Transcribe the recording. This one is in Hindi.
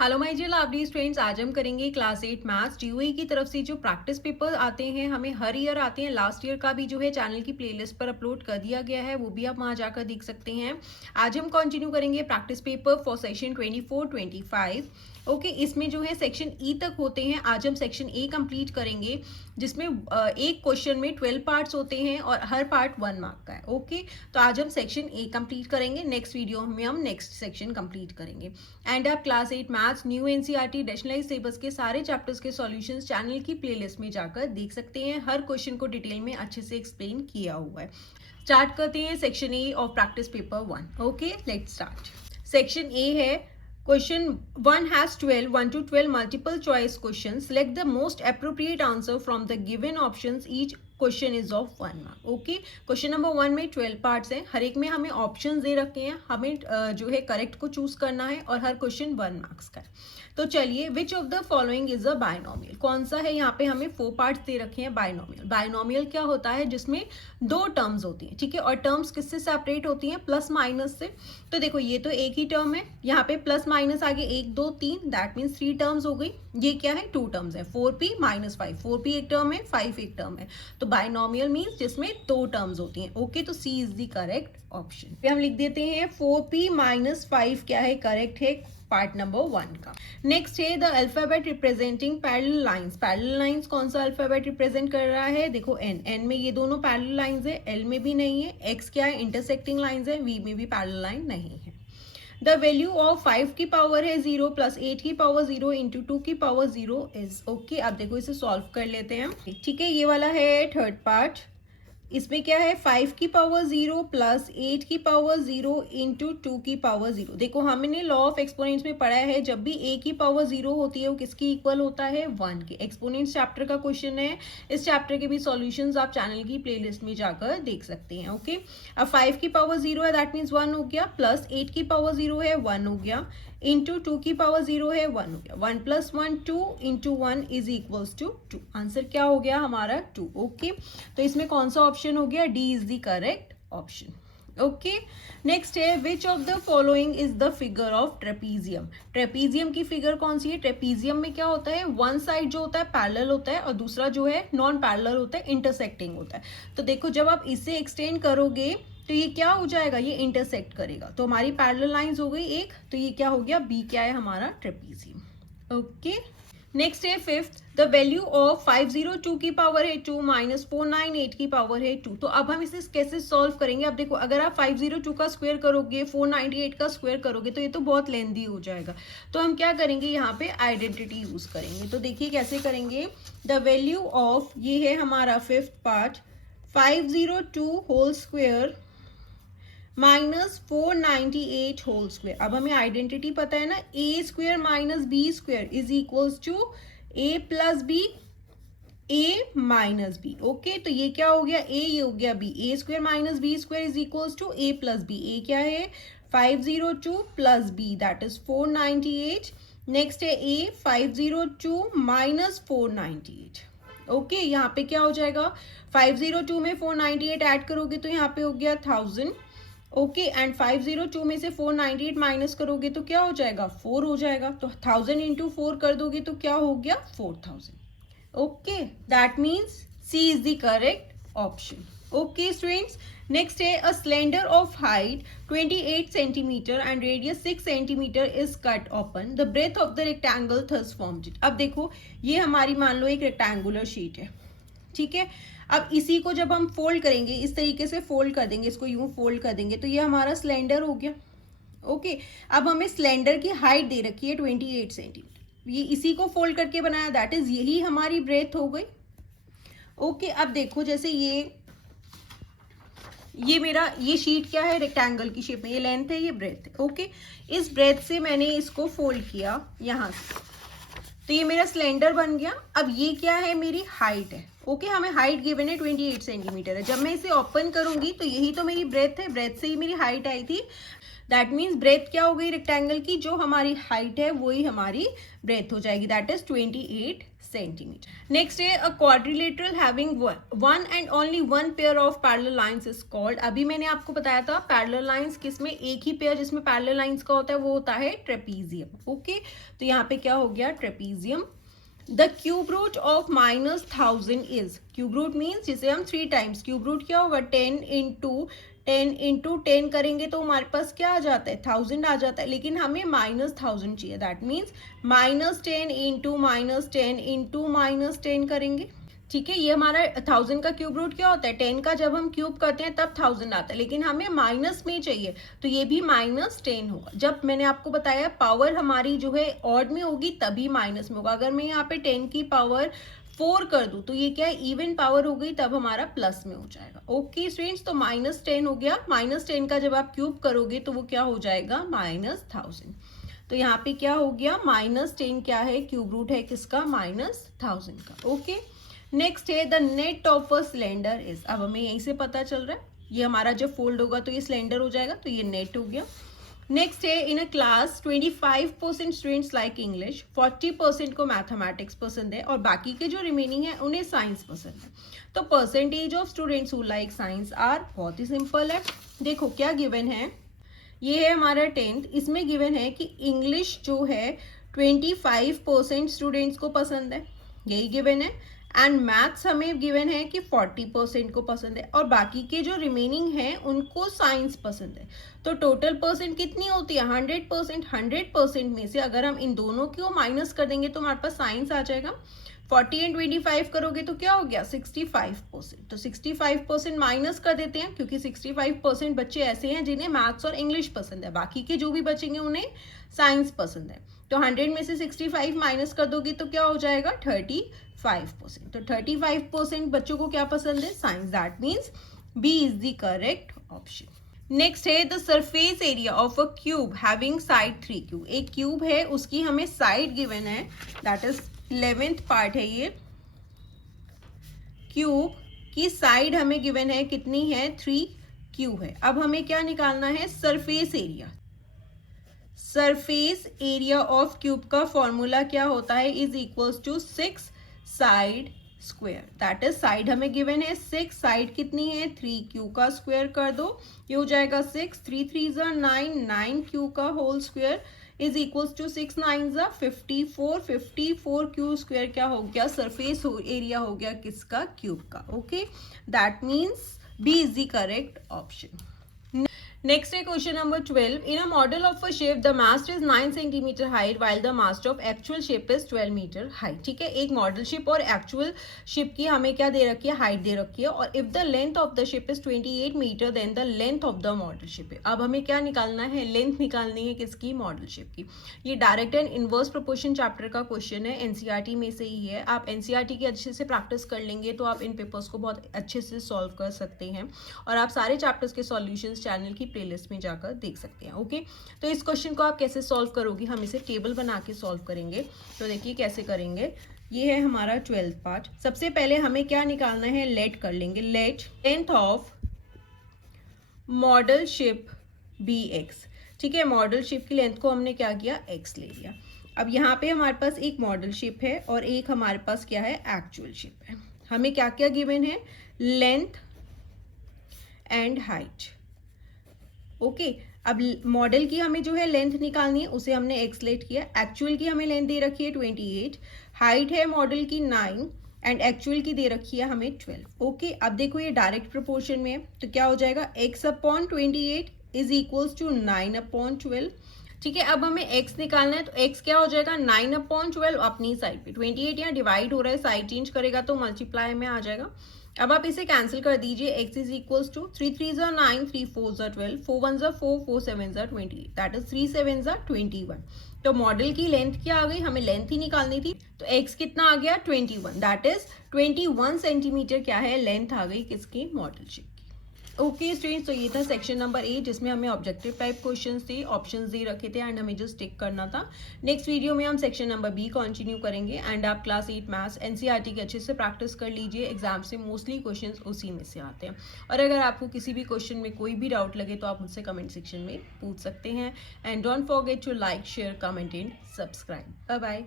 Hello my dear lovely students, आज हम करेंगे क्लास 8 मैथ्स जीओई की तरफ से जो प्रैक्टिस पेपर आते हैं हमें हर ईयर आते हैं। लास्ट ईयर का भी जो है चैनल की प्लेलिस्ट पर अपलोड कर दिया गया है, वो भी आप वहां जाकर देख सकते हैं। आज हम कंटिन्यू करेंगे practice paper for section 24-25। Okay, इसमें जो है सेक्शन ई तक होते हैं। आज हम सेक्शन ए कंप्लीट करेंगे जिसमें एक क्वेश्चन में 12 पार्ट्स होते हैं और हर पार्ट 1 मार्क का है। ओके, तो आज हम सेक्शन ए कंप्लीट करेंगे। नेक्स्ट वीडियो में हम नेक्स्ट सेक्शन कंप्लीट करेंगे। एंड आप class 8 maths new NCERT rationalised syllabus के सारे चैप्टर्स के सॉल्यूशंस चैनल की प्लेलिस्ट में जाकर देख सकते हैं। हर क्वेश्चन को डिटेल में अच्छे से एक्सप्लेन किया हुआ है। स्टार्ट करते हैं section A of practice paper 1। Okay, let's start. Section A है Question 1 has 12, 1 to 12 multiple choice questions. Select the most appropriate answer from the given options. Each question is of 1 mark. Okay, question number 1 में 12 पार्ट्स हैं, हर एक में हमें ऑप्शंस दे रखे हैं, हमें जो है करेक्ट को चूज करना है और हर क्वेश्चन 1 मार्क्स का है। तो चलिए, विच of the following is a binomial, कौन सा है? यहाँ पे हमें 4 पार्ट्स दे रखे हैं। बायनोमियल, बायनोमियल क्या होता है? जिसमें 2 टर्म्स होती हैं, ठीक है, और टर्म्स किससे सेपरेट होती हैं? प्लस माइनस से। तो देखो, ये तो एक ही टर्म है, यहाँ पे प्लस माइनस आगे 1 2 3, दैट मीन्स 3 टर्म्स हो गई। ये क्या है? 2 टर्म्स है, 4p माइनस 5, 4p एक टर्म है, 5 एक टर्म है। तो बायनोमियल मीन्स जिसमें 2 टर्म्स होती हैं। ओके, तो सी इज द करेक्ट ऑप्शन। हम लिख देते हैं 4p माइनस 5 क्या है? करेक्ट है, पार्ट नंबर 1 का। नेक्स्ट है the alphabet representing parallel lines. Parallel lines कौन सा अल्फाबेट रिप्रेजेंट कर रहा है? देखो, एन में ये दोनों पैरेलल लाइंस है, एल में भी नहीं है, एक्स क्या है? इंटरसेक्टिंग लाइंस है, वी में भी पैरेलल लाइन नहीं है। द वैल्यू ऑफ 5 की पावर है 0 प्लस 8 की पावर 0 इंटू 2 की पावर 0 इज। ओके, अब देखो इसे सॉल्व कर लेते हैं। ठीक है, ये वाला है थर्ड पार्ट। इसमें क्या है? 5 की पावर 0 प्लस 8 की पावर 0 इंटू 2 की पावर 0। देखो, हमने लॉ ऑफ एक्सपोनेंट्स में पढ़ा है, जब भी a की पावर 0 होती है वो किसकी इक्वल होता है? 1 के। एक्सपोनेंट्स चैप्टर का क्वेश्चन है, इस चैप्टर के भी सॉल्यूशंस आप चैनल की प्लेलिस्ट में जाकर देख सकते हैं। ओके, अब 5 की पावर 0 है, दैट मीन्स 1 हो गया, प्लस 8 की पावर 0 है, 1 हो गया, इंटू 2 की पावर 0 है, 1 हो गया। 1 plus 1 2 into 1 is equals to 2। Answer क्या हो गया हमारा? 2। ओके, तो इसमें कौन सा ऑप्शन हो गया? D is the correct option. Okay, next है which of the following is the figure of trapezium. Trapezium की फिगर कौन सी है? ट्रेपीजियम में क्या होता है? वन साइड जो होता है पैरेलल होता है और दूसरा जो है नॉन पैरेलल होता है, इंटरसेक्टिंग होता है। तो देखो, जब आप इसे एक्सटेंड करोगे तो ये क्या हो जाएगा? ये इंटरसेक्ट करेगा, तो हमारी पैरेलल लाइंस हो गई एक, तो ये क्या हो गया? बी क्या है हमारा? ट्रेपीजियम। ओके, नेक्स्ट है फिफ्थ, द वैल्यू ऑफ 502 की पावर है 2 माइनस 498 की पावर है 2। तो अब हम इसे कैसे सॉल्व करेंगे? अब देखो, अगर आप 502 का स्क्वायर करोगे, 498 का स्क्वायर करोगे, तो ये तो बहुत लेंथी हो जाएगा। तो हम क्या करेंगे? यहाँ पे आइडेंटिटी यूज करेंगे। तो देखिए कैसे करेंगे। द वैल्यू ऑफ, ये है हमारा fifth part, 502 whole square minus 498 whole square. अब हमें आइडेंटिटी पता है ना, A square minus B square is equals to A plus B, A minus B. Okay, तो ये क्या हो गया? ए, ये हो गया B. A square minus B square is equals to A plus B. A क्या है? 502 plus B, that is 498। Next है ए 502 माइनस 498। ओके, यहाँ पे क्या हो जाएगा? 502 में 498 ऐड करोगे तो यहाँ पे हो गया 1000। ओके, एंड 502 में से 498 माइनस करोगे तो क्या हो जाएगा? 4 हो जाएगा। तो 1000 इंटू 4 कर दोगे तो क्या हो गया? 4000। Okay, that means C is the correct option. Okay students, next है a cylinder of height 28 centimetre and radius 6 centimetre is cut open, the breadth of the rectangle thus formed it. अब देखो, ये हमारी मान लो एक रेक्टेंगुलर शीट है, ठीक है। अब इसी को जब हम फोल्ड करेंगे, इस तरीके से फोल्ड कर देंगे, इसको यूं फोल्ड कर देंगे, तो ये हमारा सिलेंडर हो गया। ओके, अब हमें सिलेंडर की हाइट दे रखी है 28 सेंटीमीटर, ये इसी को फोल्ड करके बनाया, दैट इज यही हमारी ब्रेथ हो गई। ओके, अब देखो, जैसे ये मेरा ये शीट क्या है? रेक्टेंगल की शेप में, ये लेंथ है, ये ब्रेथ है। ओके, इस ब्रेथ से मैंने इसको फोल्ड किया यहाँ से, तो ये मेरा सिलेंडर बन गया। अब ये क्या है? मेरी हाइट है। ओके, हमें हाइट गिवन है 28 सेंटीमीटर है। जब मैं इसे ओपन करूंगी तो यही तो मेरी ब्रेथ है, ब्रेथ से ही मेरी हाइट आई थी। दैट मीन्स ब्रेथ क्या हो गई रेक्टेंगल की, जो हमारी हाइट है वही हमारी ब्रेथ हो जाएगी, दैट इज 28 सेंटीमीटर। नेक्स्ट है अ quadrilateral having one and only one pair of parallel lines is called. अभी मैंने आपको बताया था पैरेलल लाइंस किसमें, एक ही पेयर जिसमें पैरेलल लाइंस का होता है वो होता है ट्रेपीजियम। ओके, तो यहाँ पे क्या हो गया trapezium. The cube root of -1000 is, cube root means जिसे हम 3 टाइम्स, क्यूब रूट क्या होगा 10 इंटू 10 करेंगे तो हमारे पास क्या आ जाता है 1000 आ जाता है, लेकिन हमें -1000 चाहिए, दैट मीन्स -10 इंटू -10 करेंगे। ठीक है, ये हमारा 1000 का क्यूब रूट क्या होता है 10 का, जब हम क्यूब करते हैं तब 1000 आता है, लेकिन हमें माइनस में चाहिए तो ये भी -10 होगा। जब मैंने आपको बताया पावर हमारी जो है ऑड में होगी तभी माइनस में होगा। अगर मैं यहाँ पे 10 की पावर 4 कर दूं तो ये क्या है इवन पावर हो गई, तब हमारा प्लस में हो जाएगा। ओके स्टूडेंट्स, तो -10 हो गया, -10 का जब आप क्यूब करोगे तो वो क्या हो जाएगा -1000। तो यहाँ पे क्या हो गया -10 क्या है क्यूब रूट है किसका -1000 का। ओके, नेक्स्ट है the net of a cylinder is, अब हमें यहीं से पता चल रहा है ये हमारा जब फोल्ड होगा तो ये सिलेंडर हो जाएगा, तो ये नेट हो गया। नेक्स्ट है in a class 25% students like English, 40% को मैथमेटिक्स पसंद है और बाकी के जो रिमेनिंग है उन्हें साइंस पसंद है। तो percentage of students who like science are, बहुत ही सिंपल है, देखो क्या गिवन है, ये है हमारा 10th, इसमें गिवन है कि इंग्लिश जो है 25% स्टूडेंट्स को पसंद है, यही गिवन है, एंड मैथ्स हमें गिवन है कि 40% को पसंद है और बाकी के जो रिमेनिंग है उनको साइंस पसंद है। तो टोटल परसेंट कितनी होती है 100%, 100% में से अगर हम इन दोनों को माइनस कर देंगे तो हमारे पास साइंस आ जाएगा। 40 एंड 25 करोगे तो क्या हो गया 65%, तो 65% माइनस कर देते हैं क्योंकि 65% बच्चे ऐसे हैं जिन्हें मैथ्स और इंग्लिश पसंद है, बाकी के जो भी बचेंगे उन्हें साइंस पसंद है। तो 100 में से 65 माइनस कर दोगे तो क्या हो जाएगा 35%, तो 35% बच्चों को क्या पसंद है science, that means B is the correct option. Next है the surface area of a cube having side 3 cube, एक क्यूब है उसकी हमें साइड गिवन है, दैट इज 11th पार्ट है ये, क्यूब की साइड हमें गिवन है कितनी है 3 क्यूब है। अब हमें क्या निकालना है surface area, surface area of cube का फॉर्मूला क्या होता है is equals to 6 side square, that is side हमें गिवन है 6, साइड कितनी है 3 क्यू का स्क्वायर कर दो, ये हो जाएगा 6, 3 3 9, 9 क्यू का whole square is equals to 6 9 54, 54 q square क्या हो गया सरफेस एरिया हो गया किसका क्यूब का। Okay, that means B is the correct option. Next है question number 12. In a model of a ship, the mast is 9 cm height while the mast of actual ship is 12 meter height. ठीक है, एक मॉडल शिप और एक्चुअल शिप की हमें क्या दे रखी है हाइट दे रखी है, और if the length of the ship is 28 metre then the length of the model ship. अब हमें क्या निकालना है लेंथ निकालनी है किसकी मॉडल शिप की। ये direct and inverse proportion chapter का क्वेश्चन है, एनसीईआरटी में से ही है। आप एनसीईआरटी की अच्छे से प्रैक्टिस कर लेंगे तो आप इन पेपर्स को बहुत अच्छे से सॉल्व कर सकते हैं, और आप सारे चैप्टर्स के सॉल्यूशंस चैनल की प्लेलिस्ट में जाकर देख सकते हैं। ओके, तो इस क्वेश्चन को आप कैसे सॉल्व करोगे, हम इसे टेबल बना के सॉल्व करेंगे। तो देखिए कैसे करेंगे, ये है हमारा 12th पार्ट। सबसे पहले हमें क्या निकालना है लेट कर लेंगे, let length of model ship be x. ठीक है, मॉडल शिप की लेंथ को हमने क्या किया एक्स ले लिया। अब यहाँ पे हमारे पास एक मॉडल शिप है और एक हमारे पास क्या है एक्चुअल शिप है। हमें क्या क्या गिवन है लेंथ एंड हाइट। ओके, अब मॉडल की हमें जो है लेंथ निकालनी है उसे हमने एक्स लेट किया, एक्चुअल की हमें लेंथ दे रखी है 28, हाइट है मॉडल की 9 एंड एक्चुअल की दे रखी है हमें 12। ओके, अब देखो ये डायरेक्ट प्रोपोर्शन में है तो क्या हो जाएगा x/28 इज इक्वल्स टू 9/12। ठीक है, अब हमें x निकालना है तो x क्या हो जाएगा 9/12 अपनी साइड पे, 28 यहाँ डिवाइड हो रहा है साइड चेंज करेगा तो मल्टीप्लाई में आ जाएगा। अब आप इसे कैंसिल कर दीजिए, x is equals to 3 3 9, 3 4 12, 4 1 4, 4 7 28, that is 3 7 21। तो मॉडल की लेंथ क्या आ गई, हमें लेंथ ही निकालनी थी, तो x कितना आ गया 21, दैट इज 21 सेंटीमीटर क्या है लेंथ आ गई किसकी मॉडल शिप की। ओके स्टूडेंट्स, तो ये था सेक्शन नंबर 8 जिसमें हमें ऑब्जेक्टिव टाइप क्वेश्चंस थे, ऑप्शंस दे रखे थे एंड हमें जस्ट टिक करना था। नेक्स्ट वीडियो में हम सेक्शन नंबर बी कंटिन्यू करेंगे एंड आप क्लास 8 मैथ्स एनसीईआरटी के अच्छे से प्रैक्टिस कर लीजिए। एग्जाम से मोस्टली क्वेश्चंस उसी में से आते हैं। और अगर आपको किसी भी क्वेश्चन में कोई भी डाउट लगे तो आप मुझसे कमेंट सेक्शन में पूछ सकते हैं। And don't forget to like, share, comment and subscribe. Bye bye.